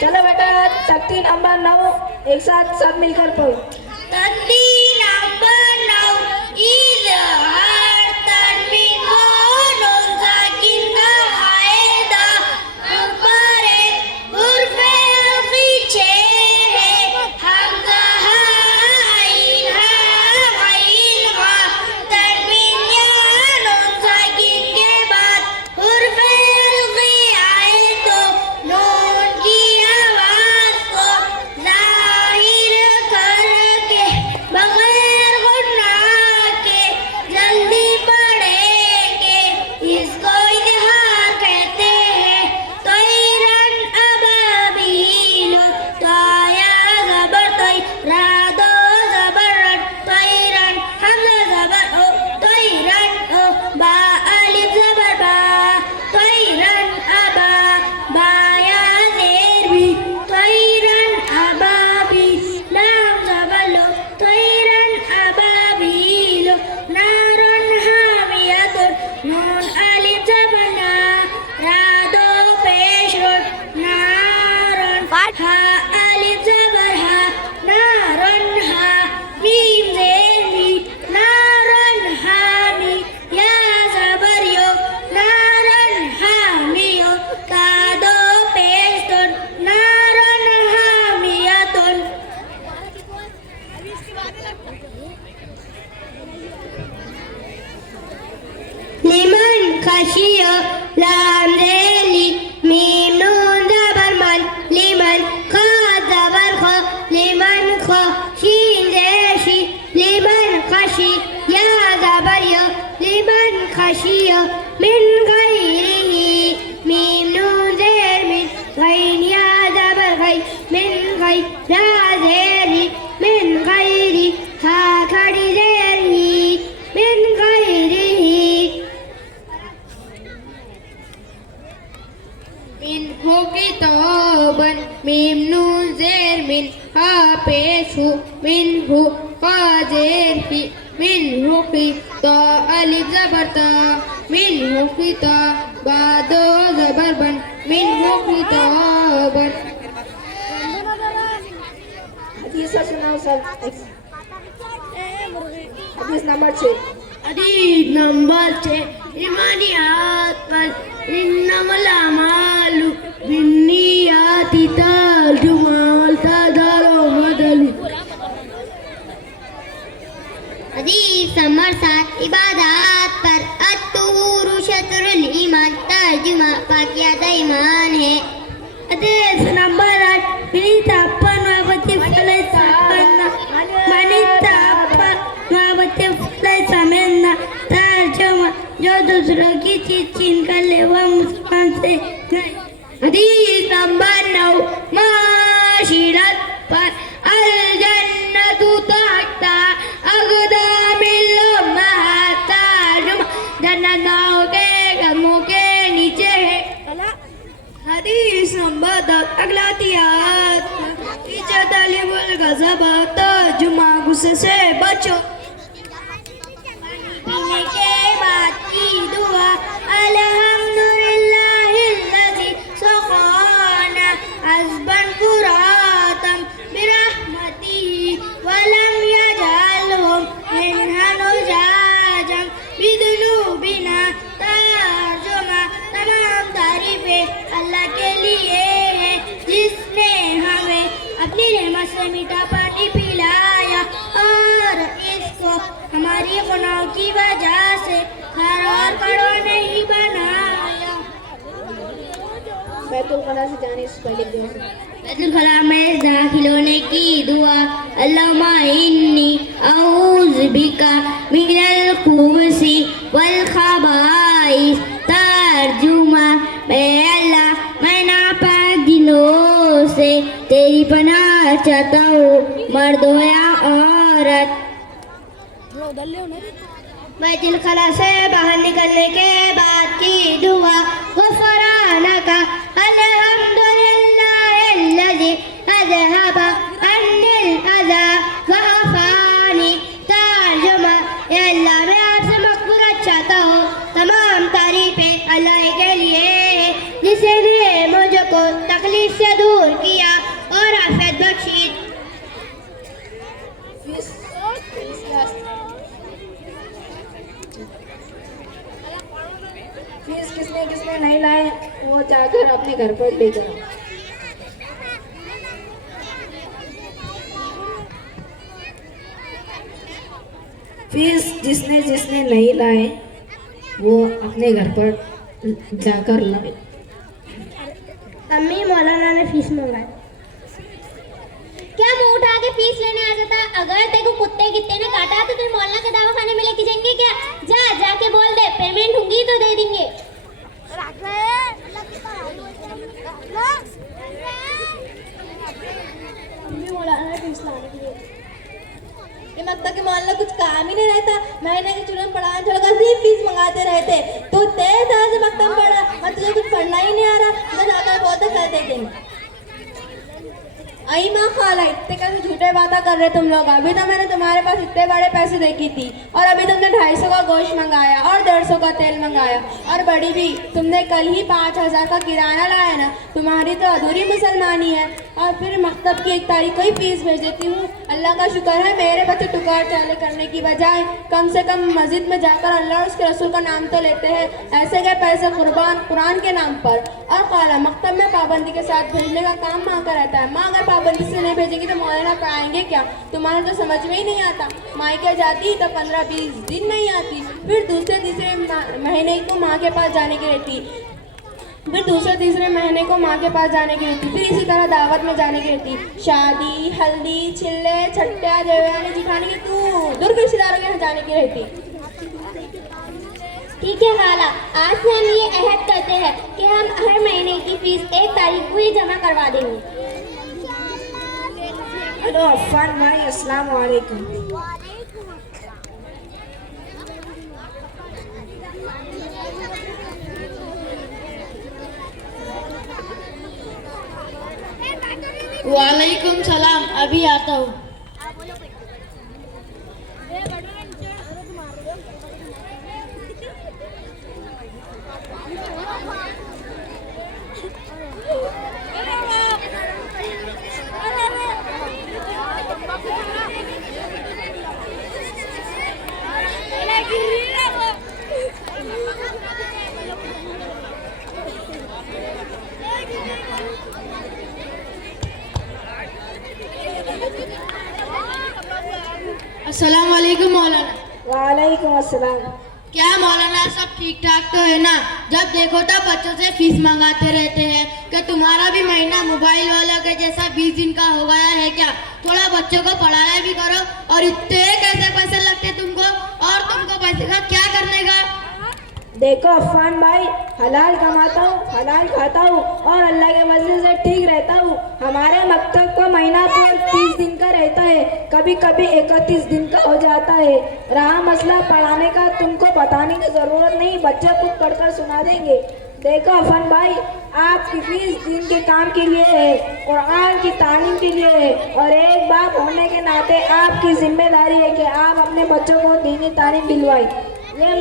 चलो बेटा, तकतीन नंबर 9 एक साथ सब मिलकर पढ़ो। तकतीन नंबर 9 इज़हार तनवीन नून साकिन का कायदा ऊपर हुर्फ़े हल्क़ी 6 है हमज़ा हा आइन हा गैन गा तनवीन या नून साकिन के बाद हुर्फ़े हल्क़ी आए तो नून की आवाज़ को ज़ाहिर करके बगैर गुनाह के जल्दी पढ़ेंगे, इसको इज़हार कहते हैं। तैरन अबाबील ताया ज़बर तै रा दो ज़बर रन तैरन हमज़ा ज़बर ओ तैरन ओ बा अलिफ ज़बर बा तैरन अबा बाया ज़ेर भी तैरन अबाबी लाम ज़बर लो तैरन अबाबील नारन हामियतुन नून अलिफ ज़बर ना रा दो पेश रुट नारन हा अलिफ ज़बर हा नारन हा मीम ज़ेर मी नारन हामी या ज़बर यो नारन हामियो ता दो पेश तुन नारन हामियतुन। लिमन खशिया लाम ज़ेली मीम नून ज़बर मन लिमन खा ज़बर ख लिमन ख शीन ज़ेर शी लिमन खशी या ज़बर य लिमन खशिया मिन गैरिही मीम नून ज़ेर मिन गैन या ज़बर गै मिन गै या ज़ेरी मिन गैरी हा खड़ी ज़ेर ही मिन गैरिही मिन हो किताबन मीम नून ज़ेर मिन हा पेश हु मिन हु का ज़ेर ही मिन हु की ता अलिफ ज़बर ता मिन हु की ता बा दो ज़बर बन मिन हु किताबन। हदीस सुनाओ सब। हदीस नंबर 6। हदीस नंबर 6 ईमानियात पर इन्नमल अमालु बिन्नियाति तर्जुमा वल तदरो मदलु। हदीस नंबर 7 इबादत पर अत्तुहुरु शत्रुल ईमान तर्जुमा पाकियात ईमान है। हदीस नंबर 8 तापन वाबती फले तापन मनिता वाबती फले समेना तर्जुमा जो दूसरों की चीज छीन कर ले वह मुसलमान से नहीं। हदीस नंबर 9 माशिरत पर अल जन्नतु तहता अक़दामिल उम्महात तर्जुमा जन्नत नाव के कदमों के नीचे है। हदीस नंबर 10 अगलातियात इज्जत तालिबुल गज़ब तर्जुमा गुस्से से बचो। पीने के बाद की दुआ अल्हम्दुलिल्लाहिल्लज़ी सक़ाना अज़बन फ़ुरातन बिरहमतिही वलम यजअलहुम मिनहन उजाजन बिदुनूबिना तर्जुमा तमाम तारीफ़ें अल्लाह के लिए है जिसने हमें अपनी रहमत से मीठा पानी पिलाया और इसको हमारी गुनाहों की वजह से खारा और कड़वा नहीं बनाया। बैतुल खला से जाने से पहले दुआ। बैतुल खला में दाखिल होने की दुआ। अल्लाहुम्मा इन्नी अऊज़ु बिका मिनल खुबुसी वल खबाइस तर्जुमा मैं अल्लाह मैं नापाक जिनों से तेरी पनाह चाहता हूँ मर्द हो या औरत। बैतुल खला से बाहर निकलने के बाद की दुआ गुफ़रानका अल्हम्दुलिल्लाहिल्लज़ी अज़हबा अन्निल अज़ा वअफ़ानी तर्जुमा या अल्लाह मैं आपसे मग़फ़िरत चाहता हूँ तमाम तारीफ़ें अल्लाह के लिए जिसने मुझको तकलीफ लेकर आओ। फीस जिसने जिसने नहीं लाए वो अपने घर पर जाकर लाए। अम्मी मौलाना ने फीस मंगाई। क्या मुंह उठा के फीस लेने आ जाता? अगर तेरे को कुत्ते गित्ते ने काटा तो तेरे मौलाना के दवाखाने में लेके जाएंगे क्या? जाके बोल दे, पेमेंट होंगी तो दे देंगे। अम्मी मौलाना ने फीस लाने के लिए। ये मकता के मौलाना कुछ काम ही नहीं रहता, महीने के चुलन पढ़ाने छोड़कर सिर्फ फीस मंगाते रहते। तू तेज तरह से मकता में पढ़ा और तुझे कुछ पढ़ना ही नहीं आ रहा, तो जाकर बहुत कर दे देंगे। आई माँ खाला, इतने कैसे झूठे बातें कर रहे तुम लोग? अभी तो मैंने तुम्हारे पास इतने बड़े पैसे देखी थी और अभी तुमने 250 का गोश्त मंगाया और 150 का तेल मंगाया और बड़ी भी तुमने कल ही 5000 का किराना लाया ना। तुम्हारी तो अधूरी मुसलमानी है। और फिर मकतब की 1 तारीख को ही फीस भेज देती हूँ। अल्लाह का शुक्र है मेरे बच्चे टुकार चाले करने की बजाय कम से कम मस्जिद में जाकर अल्लाह और उसके रसूल का नाम तो लेते हैं। ऐसे गए पैसे कुरान के नाम पर। और खाला, मकतब में पाबंदी के साथ भेजने का काम माँ का रहता है। माँ अगर पाबंदी से नहीं भेजेंगी तो मौलाना पढ़ाएंगे क्या? तुम्हारा तो समझ में ही नहीं आता। मायके जाती तो 15-20 दिन नहीं आती, फिर दूसरे तीसरे महीने को माँ के पास जाने की रहती, फिर दूसरे तीसरे महीने को माँ के पास जाने की रहती, फिर इसी तरह दावत में जाने की रहती। शादी, हल्दी, छिल्ले, छट्टिया, देवयानी, जिठानी की दूर रिश्तेदारों के यहाँ जाने की रहती। ठीक है खाला, आज से हम ये अहद करते हैं कि हम हर महीने की फीस 1 तारीख को ही जमा करवा देंगे। हेलो अफ़ान भाई, अस्सलाम वालेकुम। वालेकुम सलाम, अभी आता हूँ। अस्सलाम वालेकुम मौलाना। वालेकुम अस्सलाम। क्या मौलाना सब ठीक ठाक तो है ना? जब देखो तब बच्चों से फीस मंगाते रहते हैं। क्या तुम्हारा भी महीना मोबाइल वाला के जैसा 20 दिन का हो गया है क्या? थोड़ा बच्चों को पढ़ाया भी करो। और इतने कैसे पैसे लगते तुमको? और तुमको पैसे का क्या करने का? देखो अफ़ान भाई, हलाल कमाता हूँ, हलाल खाता हूँ और अल्लाह के वजह से ठीक रहता हूँ। हमारे मकतब का महीना पूरा 30 दिन का रहता है, कभी कभी 31 दिन का हो जाता है। रहा मसला पढ़ाने का, तुमको बताने की ज़रूरत नहीं, बच्चे खुद पढ़कर सुना देंगे। देखो अफ़ान भाई, आपकी फीस दिन के काम के लिए है, कुरान की तालीम के लिए है और एक बाप होने के नाते आपकी जिम्मेदारी है कि आप अपने बच्चों को दीनी तालीम दिलवाएं। ये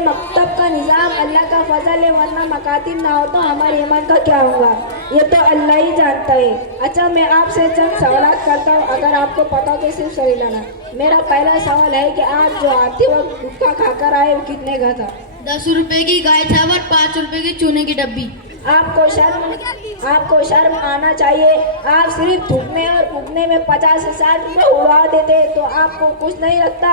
मकतब का निज़ाम अल्लाह का फजल है, वरना मकातिब ना हो तो हमारे ईमान का क्या होगा ये तो अल्लाह ही जानता है। अच्छा, मैं आपसे चंद सवाल करता हूँ, अगर आपको पता हो तो सिर्फ सही लाना। मेरा पहला सवाल है कि आप जो आते वक्त गुटखा खाकर आए वो कितने का था? 10 रुपए की गाय चावल, 5 रुपए की चूने की डब्बी। आपको शर्म आना चाहिए। आप सिर्फ थूकने और फूकने में 50 से 60 रुपये उड़ा देते तो आपको कुछ नहीं लगता।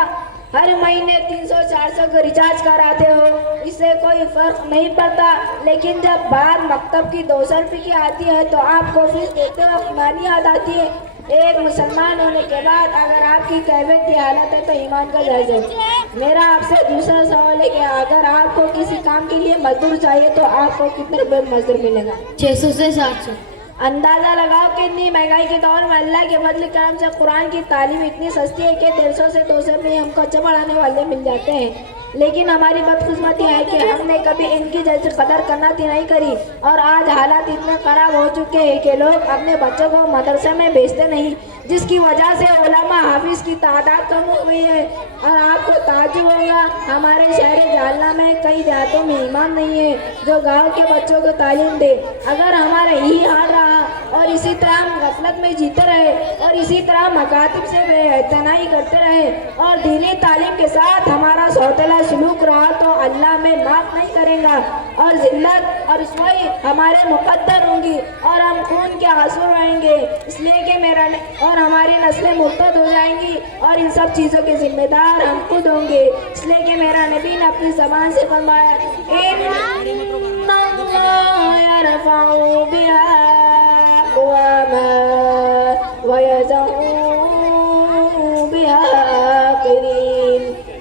हर महीने 300-400 का रिचार्ज कराते हो, इससे कोई फर्क नहीं पड़ता। लेकिन जब बात मकतब की 200 रुपये की आती है तो आपको फीस देते वक्त ईमान याद आती है। एक मुसलमान होने के बाद अगर आपकी कैफियत की हालत है तो ईमान का जायजा। मेरा आपसे दूसरा सवाल है कि अगर आपको किसी काम के लिए मजदूर चाहिए तो आपको कितने रुपये मजदूर मिलेगा? 600 से 700। अंदाज़ा लगाओ कि इतनी महंगाई के दौर में अल्लाह के फजल करम से कुरान की तालीम इतनी सस्ती है कि 150 से 200 में हमको अच्छा पढ़ाने वाले मिल जाते हैं। लेकिन हमारी बदकिस्मती है कि हमने कभी इनकी जैसे कदर करना नहीं करी और आज हालात इतने ख़राब हो चुके हैं कि लोग अपने बच्चों को मदरसे में भेजते नहीं, जिसकी वजह से उलमा हाफिज़ की तादाद कम हो गई है। और आपको ताज्जुब होगा, हमारे शहर जालना में कई देहातों में इमाम नहीं है जो गाँव के बच्चों को तालीम दे। अगर हमारा यही हाल रहा और इसी तरह हम गफलत में जीते रहे और इसी तरह मकातिब से बेअतनाई करते रहे और दीनी तालीम के साथ हमारा सौतेला सलूक रहा तो अल्लाह में माफ़ नहीं करेगा और जिल्लत और रुसवाई हमारे मुकद्दर होंगी और हम खून के आंसू रहेंगे। इसलिए कि मेरा और हमारी नस्लें मुर्तद हो जाएंगी और इन सब चीज़ों के जिम्मेदार हम खुद होंगे। इसलिए कि मेरा नबी ने अपनी ज़बान से फरमाया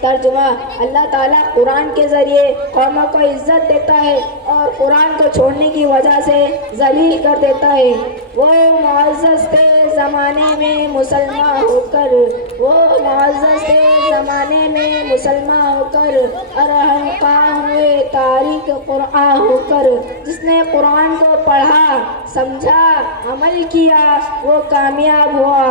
तर्जुमा, अल्लाह ताला कुरान के ज़रिए कौमों को इज़्ज़त देता है और कुरान को छोड़ने की वजह से ज़लील कर देता है। वो मुअज़्ज़ज़ थे ज़माने में मुसलमान होकर, वो मुअज़्ज़ज़ थे ज़माने में मुसलमान होकर और हमकाम हुए तारीख़ कुरान होकर। जिसने कुरान को पढ़ा, समझा, अमल किया वो कामयाब हुआ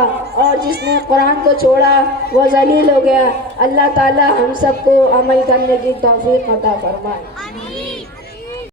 और जिसने कुरान को छोड़ा वो ज़लील हो गया। अल्लाह ताला हम सबको अमल करने की तौफीक अता फरमाए।